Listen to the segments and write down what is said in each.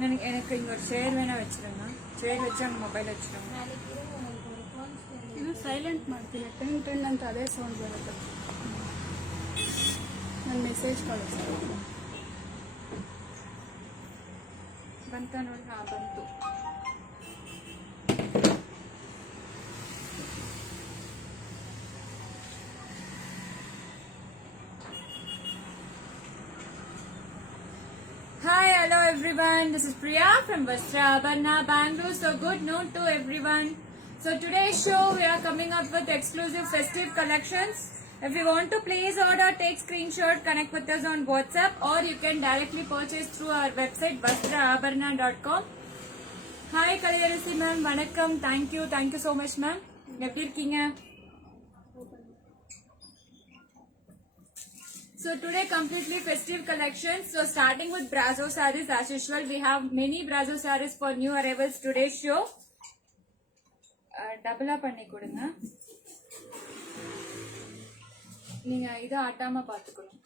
எனக்கு இங்க ஒரு சேர் வேணா வச்சிருங்க. சேர் வச்சு அந்த ಮೊಬೈಲ್ வச்சிருங்க. ಇದು ಸೈಲೆಂಟ್ ಮಾಡ್ತೀನಿ. ಟೆನ್ ಟೆನ್ ಅಂತ ಅದೇ ಸೌಂಡ್ ಬರುತ್ತೆ. ನನ್ನ ಮೆಸೇಜ್ ಕಳಿಸ್ತೀನಿ. ಬಂತ ನೋಡಿ. ಹಾ ಬಂತು. Hi, hello everyone. This is Priya from Vastrabana, Bangalore. So good noon to everyone. So today's show we are coming up with exclusive festive collections. If you want to place order, take screenshot, connect with us on WhatsApp, or you can directly purchase through our website vastraabarna.com. Hi Kalidarasi ma'am, vanakkam. Thank you so much ma'am. எப்படி இருக்கீங்க? So today completely festive collections. So starting with Brazo sarees as usual, we have many Brazo sarees for new arrivals today's show. Double up பண்ணி கொடுங்க. நீங்க இத ஆட்டாம பாத்துக்கணும்.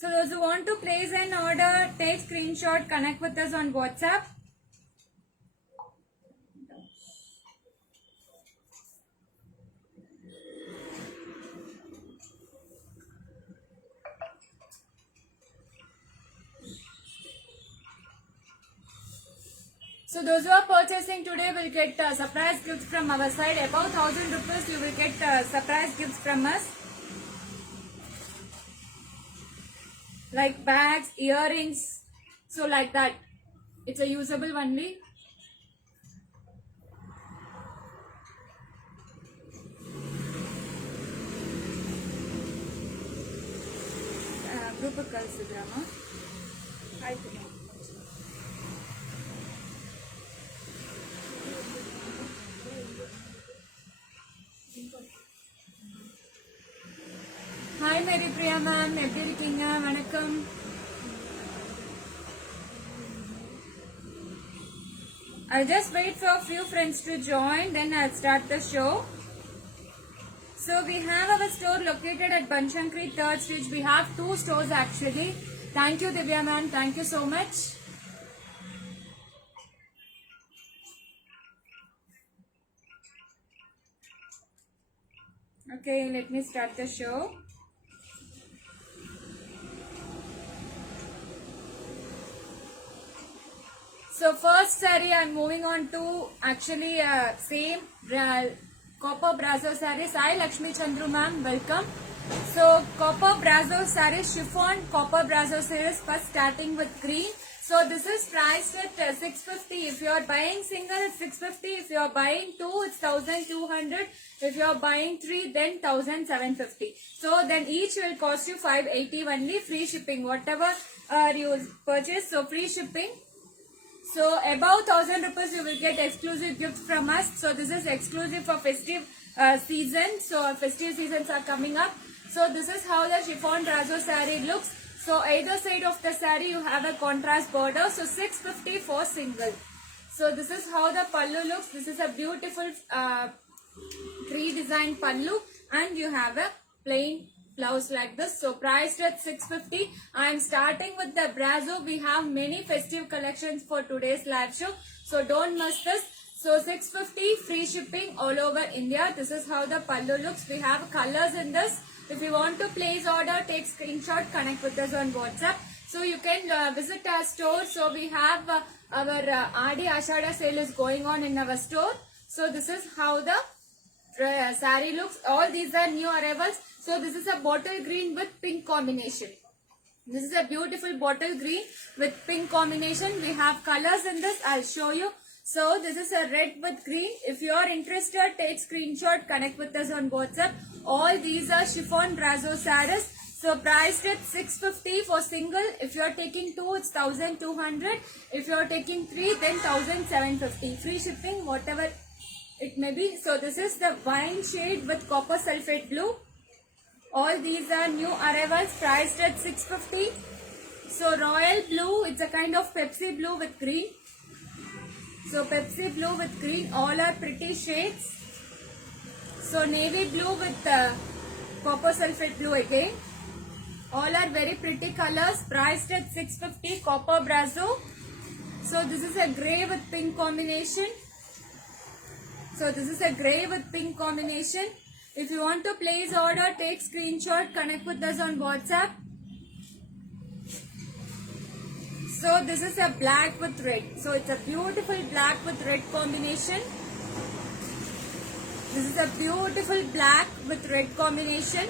So those who want to place an order, take screenshot, connect with us on WhatsApp. So those who are purchasing today will get surprise gifts from our side. Above 1000 rupees you will get surprise gifts from us. Like bags, earrings. So like that. It's a usable only. Group ಕಳಿಸಿದ್ರಮ್ಮ. ಆಯ್ತು. Hi Mary Priya ma'am, எப்படி இருக்கீங்க? வணக்கம். I'll just wait for a few friends to join, then I'll start the show. So we have our store located at Banshankari 3rd Street. We have 2 stores actually. Thank you Divya ma'am, thank you so much. Okay, let me start the show. So first saree I'm moving on to actually same copper brazo saree. Sai Lakshmi Chandru ma'am, welcome. So copper brazo saree, chiffon copper brazo series, first starting with green. So this is priced at 650. If you are buying single, it's 650. If you are buying 2, it's 1200. If you are buying 3, then 1750. So then each will cost you 580 only. Free shipping, whatever you purchase. So free shipping. So above 1000 rupees you will get exclusive gifts from us. So this is exclusive for festive season. So festive seasons are coming up. So this is how the chiffon brazo saree looks. So either side of the saree you have a contrast border. So 650 for single. So this is how the pallu looks. This is a beautiful tree design pallu, and you have a plain blouse like this. So priced at 650. I am starting with the brazo. We have many festive collections for today's live show, so don't miss this. So 650 free shipping all over India. This is how the pallu looks. We have colors in this. If you want to place order, take screenshot, connect with us on WhatsApp. So you can visit our store. So we have our Adi Ashada sale is going on in our store. So this is how the saree looks. All these are new arrivals. So this is a bottle green with pink combination. This is a beautiful bottle green with pink combination. We have colors in this. I'll show you. So this is a red with green. If you are interested, take screenshot, connect with us on WhatsApp. All these are chiffon brazo sarees. So priced at 650 for single. If you are taking 2, it's 1200. If you are taking 3, then 1750. Free shipping, whatever it may be. So this is the wine shade with copper sulfate blue. All these are new arrivals, priced at 650. So royal blue, it's a kind of Pepsi blue with green. So Pepsi blue with green, all are pretty shades. So navy blue with copper sulfate blue again. All are very pretty colors, priced at 650, copper brasso. So this is a grey with pink combination. So this is a grey with pink combination. If you want to place order, take screenshot, connect with us on WhatsApp. So this is a black with red. So it's a beautiful black with red combination. This is a beautiful black with red combination.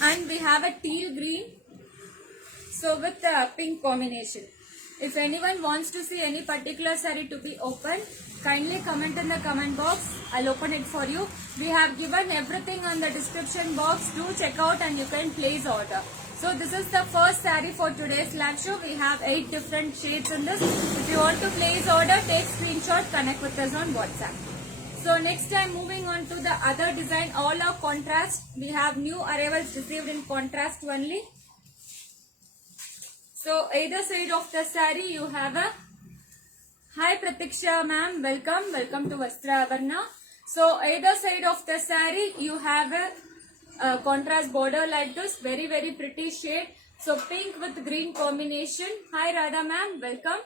And we have a teal green. So with the pink combination. If anyone wants to see any particular saree to be open, kindly comment in the comment box. I'll open it for you. We have given everything on the description box. Do check out and you can place order. So this is the first saree for today's live show. We have 8 different shades in this. If you want to place order, take screenshot, connect with us on WhatsApp. So next time moving on to the other design, all are contrast. We have new arrivals received in contrast only. So either side of the saree you have a, hi Pratiksha ma'am, welcome to Vastra Abarna. So either side of the saree you have a contrast border like this, very pretty shade. So pink with green combination. Hi Radha ma'am, welcome.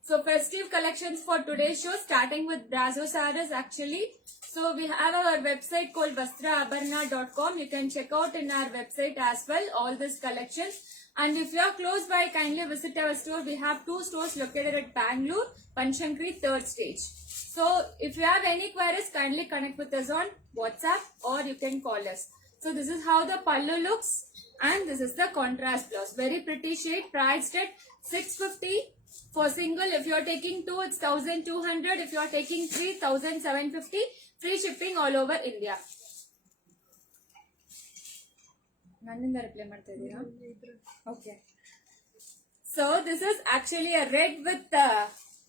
So festive collections for today's show, starting with Brasso sarees actually. So we have our website called vastraabarna.com. You can check out in our website as well all these collections. And if you are close by, kindly visit our store. We have 2 stores located at Bangalore, Panshankari, 3rd stage. So if you have any queries, kindly connect with us on WhatsApp or you can call us. So this is how the pallu looks and this is the contrast blouse. Very pretty shade, priced at 650 for single. If you are taking 2, it's 1200. If you are taking 3, 1750. Free shipping all over India. Okay. So this is actually a red with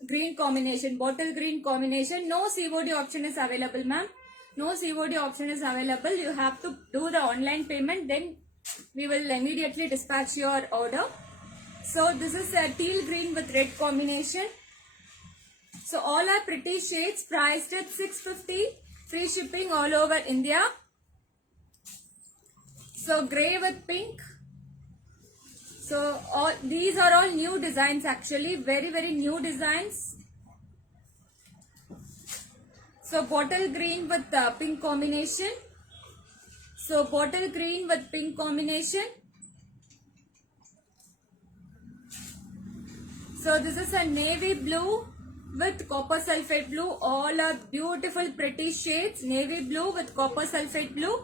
green combination, bottle green combination. No COD option is available, ma'am. No COD option is available. You have to do the online payment, then we will immediately dispatch your order. So this is a teal green with red combination. So all are pretty shades, priced at 650. Free shipping all over India. So grey with pink. So all these are all new designs actually, very new designs. So bottle green with pink combination. So bottle green with pink combination. So this is a navy blue with copper sulfate blue. All are beautiful pretty shades. Navy blue with copper sulfate blue.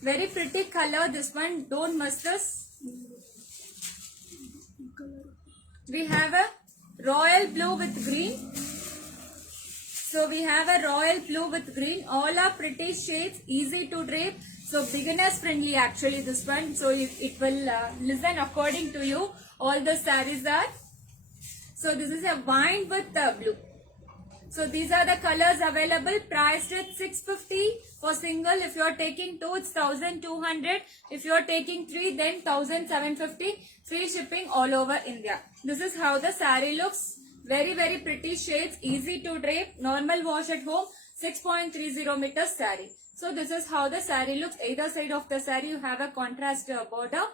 Very pretty color this one, don't miss this. We have a royal blue with green. So we have a royal blue with green. All are pretty shades, easy to drape. So beginners friendly actually this one. So it will listen according to you. All the sarees are. So this is a wine with blue. So these are the colors available, priced at 650 for single. If you are taking 2, it's 1200. If you are taking 3, then 1750. Free shipping all over India. This is how the saree looks. Very pretty shades, easy to drape, normal wash at home, 6.30 meters saree. So this is how the saree looks. Either side of the saree you have a contrast border.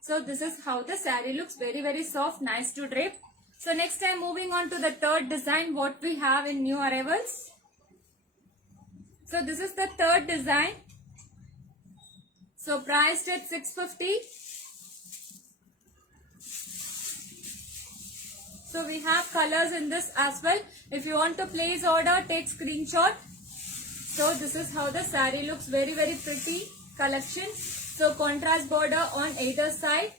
So this is how the saree looks. Very soft, nice to drape. So next time moving on to the third design, what we have in new arrivals. So this is the third design. So priced at 650. So we have colors in this as well. If you want to place order, take screenshot. So this is how the saree looks. Very pretty collection. So contrast border on either side.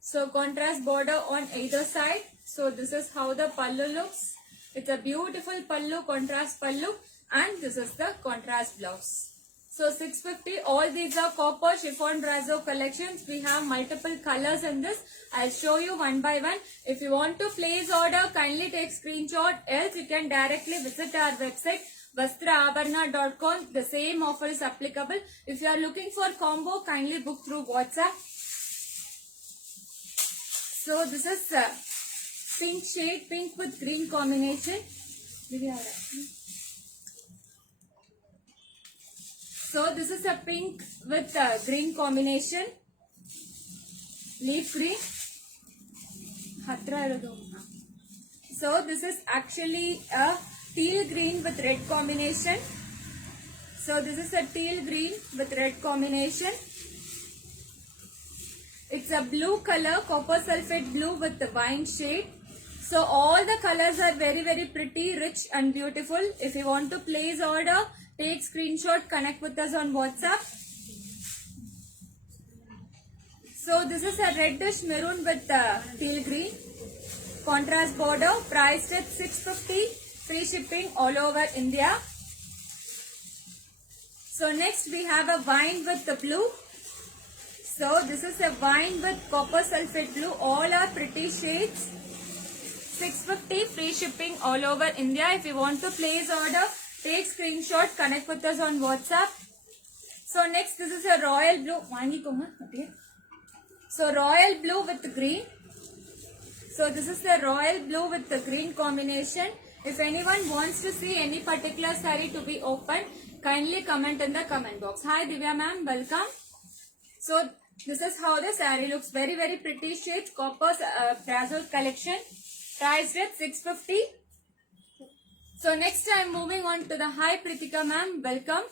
So contrast border on either side. So this is how the pallu looks. It's a beautiful pallu, contrast pallu, and this is the contrast blouse. So 650, all these are copper chiffon brasso collections. We have multiple colors in this. I'll show you one by one. If you want to place order, kindly take screenshot. Else you can directly visit our website vastraabarna.com. The same offer is applicable. If you are looking for combo, kindly book through WhatsApp. So this is pink shade, pink with green combination. So this is a pink with green combination, leaf green. So this is actually a teal green with red combination. So this is a teal green with red combination. It's a blue color, copper sulfate blue with the wine shade. So all the colors are very pretty, rich and beautiful. If you want to place order, take screenshot, connect with us on WhatsApp. So this is a reddish maroon with teal green. Contrast border, priced at 650, free shipping all over India. So next we have a wine with the blue. So this is a wine with copper sulfate blue. All are pretty shades. 650, free shipping all over India. If you want to place order, take screenshot, connect with us on WhatsApp. So next this is a royal blue. So royal blue with green. So this is the royal blue with the green combination. If anyone wants to see any particular saree to be opened, kindly comment in the comment box. Hi Divya ma'am, welcome. So this is how the saree looks. Very pretty shades. Copper Brazos collection. Priced at 650. So next I am moving on to the hi Pritika ma'am, welcome.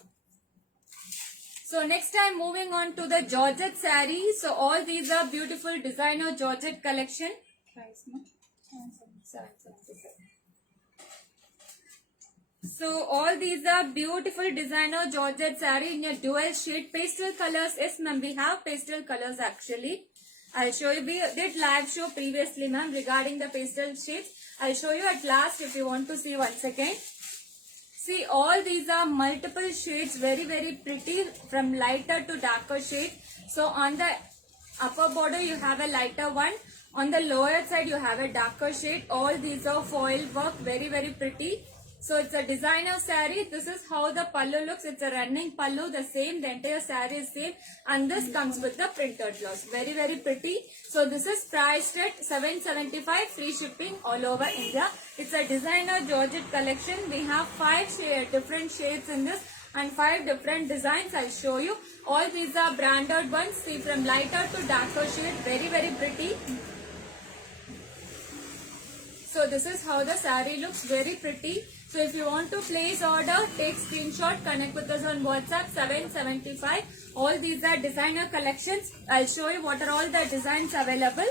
So next I am moving on to the Georgette saree. So all these are beautiful designer Georgette collection. Price no? 777. So all these are beautiful designer Georgette saree in your dual shade pastel colors. Yes ma'am, we have pastel colors actually. I'll show you. We did live show previously ma'am regarding the pastel shades. I'll show you at last if you want to see once again. See, all these are multiple shades, very pretty, from lighter to darker shade. So on the upper border you have a lighter one. On the lower side you have a darker shade. All these are foil work, very pretty. So it's a designer saree. This is how the pallu looks. It's a running pallu, the same. The entire saree is same. And this comes with the printed blouse. Very pretty. So this is priced at 775, free shipping all over India. It's a designer Georgette collection. We have 5 different shades in this and 5 different designs. I'll show you. All these are branded ones. See, from lighter to darker shade. Very pretty. So this is how the saree looks, very pretty. So if you want to place order, take screenshot, connect with us on WhatsApp, 775. All these are designer collections. I'll show you what are all the designs available.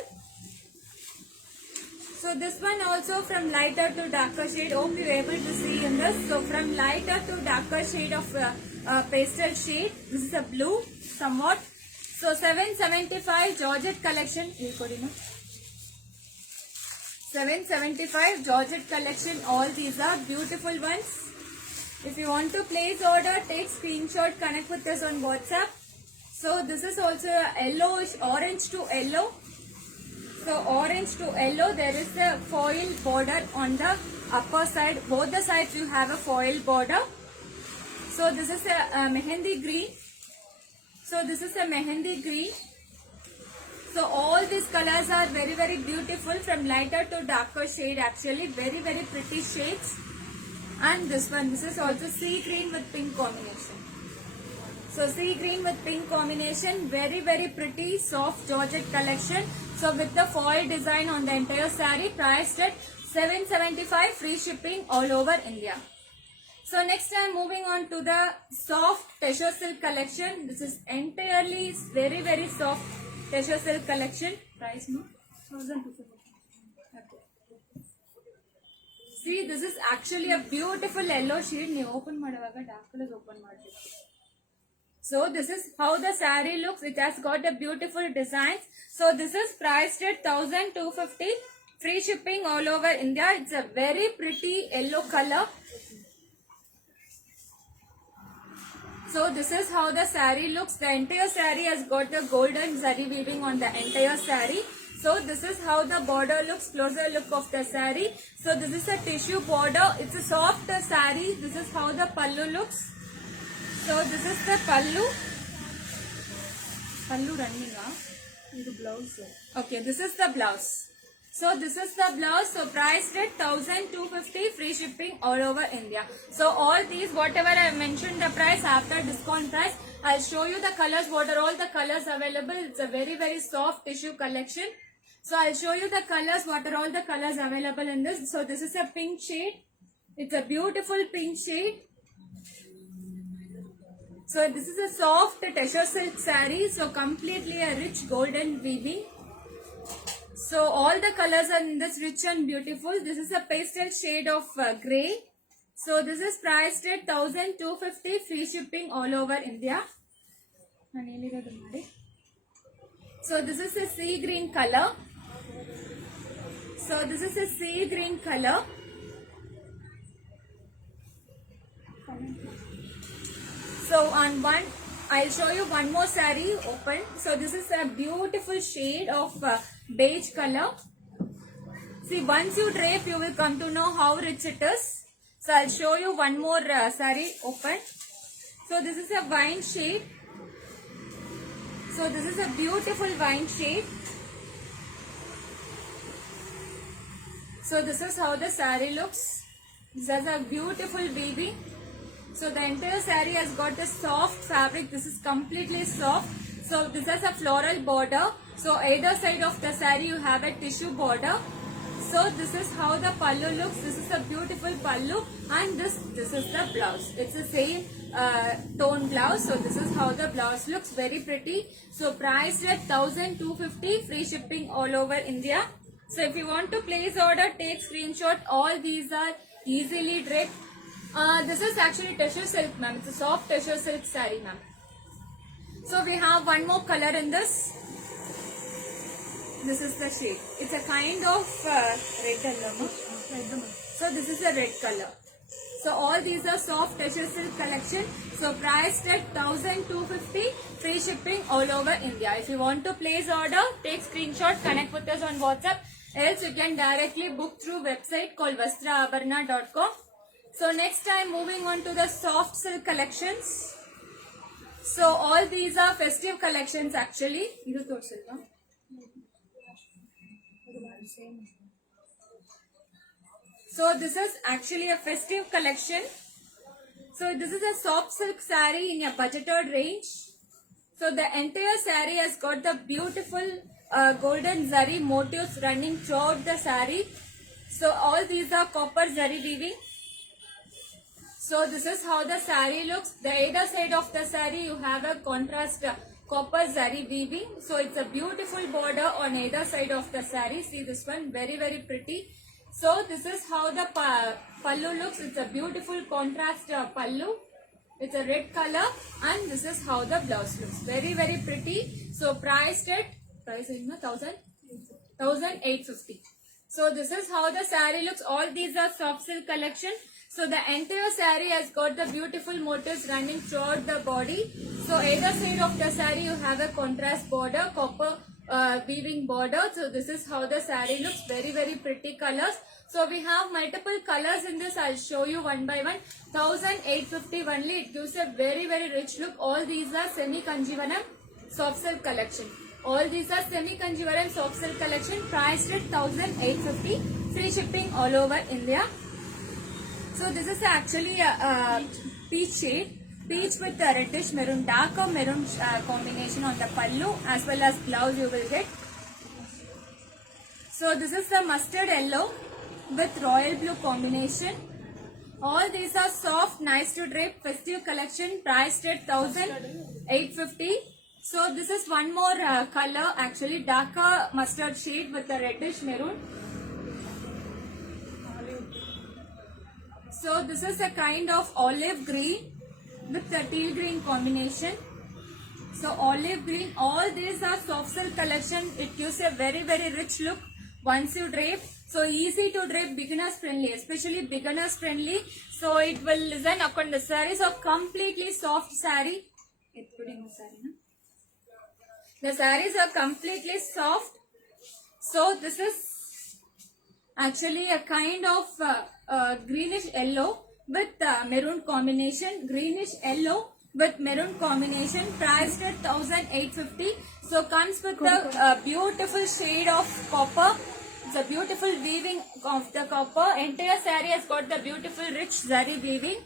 So this one also from lighter to darker shade. Hope you're able to see in this. So from lighter to darker shade of pastel shade. This is a blue somewhat. So 775 Georgette collection. 775 Georgette collection. All these are beautiful ones. If you want to place order, take screenshot, connect with us on WhatsApp. So this is also a yellowish, orange to yellow. So orange to yellow, there is a foil border on the upper side. Both the sides you have a foil border. So this is a mehendi green. So this is a mehendi green. So all these colors are very beautiful, from lighter to darker shade actually. Very pretty shades. And this one, this is also sea green with pink combination. So sea green with pink combination, very pretty soft Georgette collection. So with the foil design on the entire saree, priced at 775, free shipping all over India. So next I am moving on to the soft tissue silk collection. This is entirely very soft tissue silk collection. Price no? 1250. Okay. See, this is actually a beautiful yellow shade. You open madavaga, dark colors open madavaga. So this is how the saree looks. It has got a beautiful designs. So this is priced at 1250. Free shipping all over India. It's a very pretty yellow color. So this is how the saree looks. The entire saree has got the golden zari weaving on the entire saree. So this is how the border looks, closer look of the saree. So this is a tissue border. It's a soft saree. This is how the pallu looks. So this is the pallu. Pallu running. This blouse. Okay, this is the blouse. So this is the blouse. So priced at 1,250, free shipping all over India. So all these, whatever I mentioned the price after discount price, I'll show you the colors. What are all the colors available? It's a very soft tissue collection. So I'll show you the colors. What are all the colors available in this? So this is a pink shade. It's a beautiful pink shade. So this is a soft tissue silk saree. So completely a rich golden weaving. So all the colors are in this rich and beautiful. This is a pastel shade of grey. So this is priced at 1,250, free shipping all over India. So this is a sea green color. So this is a sea green color. So on one, I'll show you one more saree open. So this is a beautiful shade of beige color. See, once you drape, you will come to know how rich it is. So I'll show you one more saree open. So this is a wine shade. So this is a beautiful wine shade. So this is how the saree looks. This has a beautiful weaving. So the entire saree has got a soft fabric. This is completely soft. So this has a floral border. So either side of the saree you have a tissue border. So this is how the pallu looks. This is a beautiful pallu, and this is the blouse. It's the same tone blouse. So this is how the blouse looks. Very pretty. So priced at 1,250, free shipping all over India. So if you want to place order, take screenshot. All these are easily draped. This is actually tissue silk, ma'am. It's a soft tissue silk saree, ma'am. So we have one more color in this. This is the shade. It's a kind of red color, ma'am. So this is a red color. So all these are soft tissue silk collection. So priced at 1,250, free shipping all over India. If you want to place order, take screenshot, connect with us on WhatsApp. Else you can directly book through website called vastraabarna.com. So next time moving on to the soft silk collections. So all these are festive collections actually. So this is actually a festive collection. So this is a soft silk saree in a budgeted range. So the entire saree has got the beautiful golden zari motifs running throughout the saree. So all these are copper zari weaving. So this is how the saree looks. The either side of the saree you have a contrast copper zari weaving. So it's a beautiful border on either side of the saree. See this one, very pretty. So this is how the pallu looks. It's a beautiful contrast pallu. It's a red color, and this is how the blouse looks. Very pretty. So priced at 1,850. So this is how the saree looks. All these are soft silk collection. So the entire saree has got the beautiful motifs running throughout the body. So either side of the saree you have a contrast border, copper weaving border. So this is how the saree looks. Very pretty colors. So we have multiple colors in this. I'll show you one by one. 1,850 only. It gives a very rich look. All these are semi kanjivaram soft silk collection. All these are semi kanjivaram soft silk collection, priced at 1,850. Free shipping all over India. So this is actually a peach shade. Peach with the reddish maroon, darker maroon combination on the pallu as well as blouse you will get. So this is the mustard yellow with royal blue combination. All these are soft, nice to drape festive collection, priced at 1,850. So this is one more color, actually darker mustard shade with the reddish maroon. So this is a kind of olive green with the teal green combination. So olive green, all these are soft silk collection. It gives a very rich look once you drape. So easy to drape, beginners friendly, especially beginners friendly. So it will listen up on the sarees of completely soft saree. The sarees are completely soft. So this is actually a kind of greenish yellow with maroon combination. Greenish yellow with maroon combination, priced at 1,850. So comes with the beautiful shade of copper It's a beautiful weaving of the copper. Entire saree has got the beautiful rich zari weaving.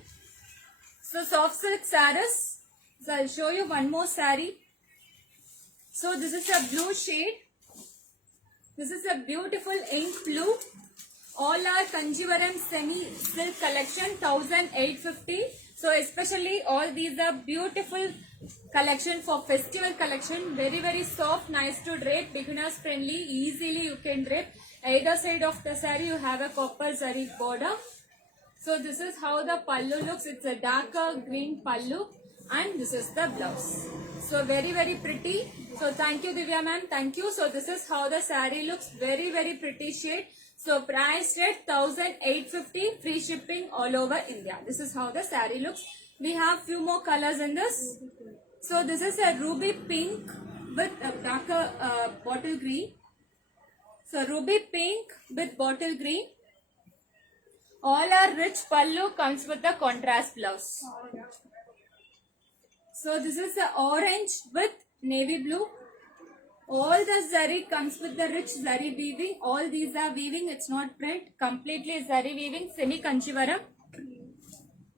So soft silk sarees. So I'll show you one more saree. So this is a blue shade. This is a beautiful ink blue. All are Kanjivaram semi silk collection 1850. So especially all these are beautiful collection for festival collection. Very soft, nice to drape, beginners friendly, easily you can drape. Either side of the saree you have a copper zari border. So this is how the pallu looks. It's a darker green pallu and this is the blouse. So very pretty. So thank you Divya ma'am, thank you. So this is how the saree looks. Very pretty shade. So price at 1850, free shipping all over India. This is how the saree looks. We have few more colors in this. So this is a ruby pink with a darker bottle green. So ruby pink with bottle green. All our rich pallu comes with the contrast blouse. So this is the orange with navy blue. All the zari comes with the rich zari weaving. All these are weaving. It's not print. Completely zari weaving. Semi kanchivaram.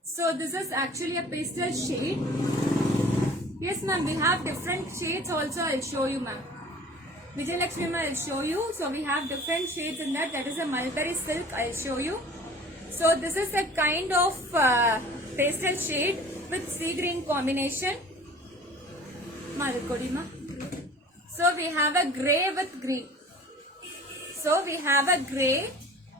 So this is actually a pastel shade. Yes ma'am, we have different shades also. I'll show you ma'am. Vijay Lakshmi ma'am, I'll show you. So we have different shades in that. That is a mulberry silk. I'll show you. So this is a kind of pastel shade with sea green combination. So we have a grey with green. So we have a grey.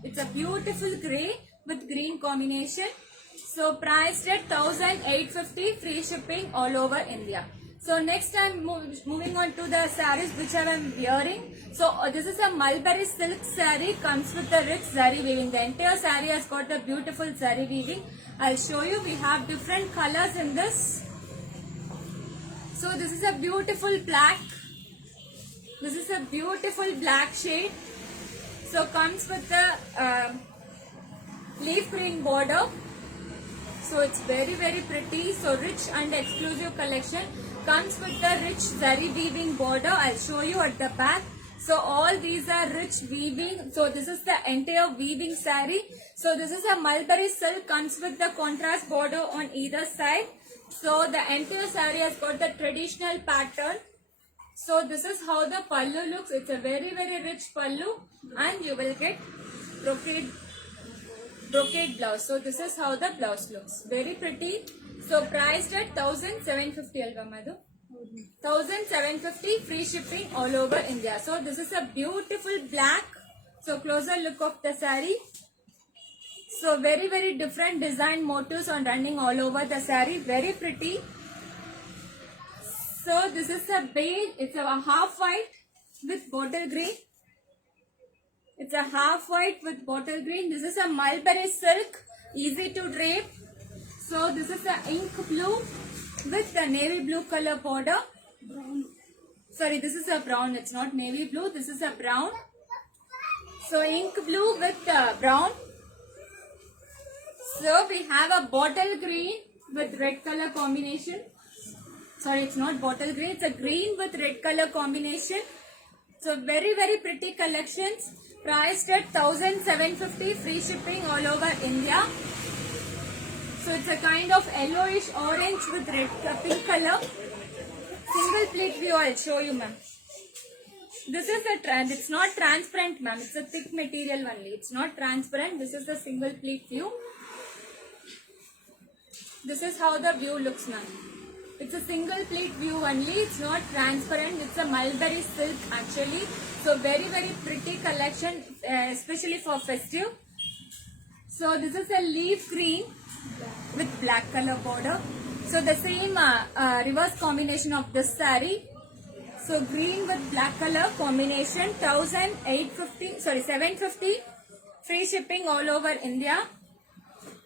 It's a beautiful grey with green combination. So priced at 1850, free shipping all over India. So next I'm moving on to the sarees which I am wearing. So this is a mulberry silk saree, comes with the rich zari weaving. The entire saree has got a beautiful zari weaving. I'll show you. We have different colors in this. So this is a beautiful black. This is a beautiful black shade. So comes with the leaf green border. So it's very pretty. So rich and exclusive collection. Comes with the rich zari weaving border. I'll show you at the back. So all these are rich weaving. So this is the entire weaving saree. So this is a mulberry silk, comes with the contrast border on either side. So the entire saree has got the traditional pattern. So this is how the pallu looks. It's a very rich pallu and you will get brocade blouse. So this is how the blouse looks. Very pretty. So priced at 1750 alva madhu. 1750, free shipping all over India. So this is a beautiful black. So closer look of the saree. So very different design motifs on running all over the saree. Very pretty. So this is a beige. It's a half white with bottle green. It's a half white with bottle green. This is a mulberry silk, easy to drape. So this is a ink blue with the navy blue color border. Sorry, this is a brown. It's not navy blue. This is a brown. So ink blue with brown. So we have a bottle green with red color combination. Sorry, it's not bottle green. It's a green with red color combination. So very pretty collections. Priced at 1750, free shipping all over India. So it's a kind of yellowish orange with red pink color. Single pleat view I'll show you ma'am. This is a trend. It's not transparent ma'am. It's a thick material only. It's not transparent. This is the single pleat view. This is how the view looks ma'am. It's a single pleat view only. It's not transparent. It's a mulberry silk actually. So very pretty collection, especially for festive. So this is a leaf green with black color border. So the same reverse combination of this saree. So green with black color combination, 750, free shipping all over India.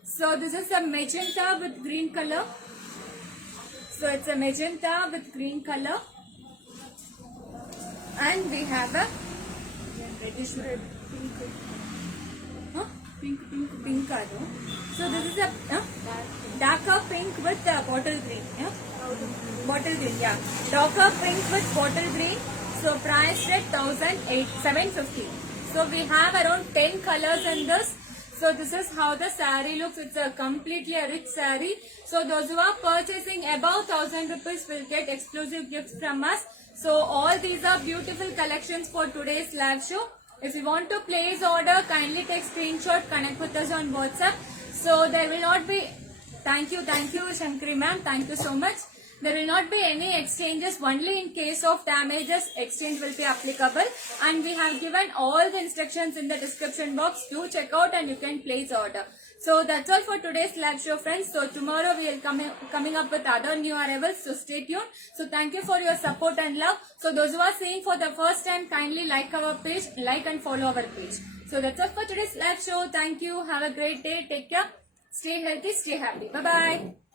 So this is a magenta with green color. So it's a magenta with green color. And we have a reddish red, pink. So this is a darker pink with bottle green. Bottle green, darker pink with bottle green. So priced at 750. So we have around 10 colors in this. So this is how the saree looks. It's a completely a rich saree. So those who are purchasing above 1000 rupees will get exclusive gifts from us. So all these are beautiful collections for today's live show. If you want to place order, kindly take screenshot, connect with us on WhatsApp. So there will not be, thank you Shankari ma'am, thank you so much. There will not be any exchanges, only in case of damages exchange will be applicable, and we have given all the instructions in the description box. Do check out and you can place order. So that's all for today's live show, friends. So tomorrow we will coming up with other new arrivals, so stay tuned. So thank you for your support and love. So those who are seeing for the first time, kindly like our page, like and follow our page. So that's all for today's live show. Thank you. Have a great day. Take care. Stay healthy. Stay happy. Bye bye.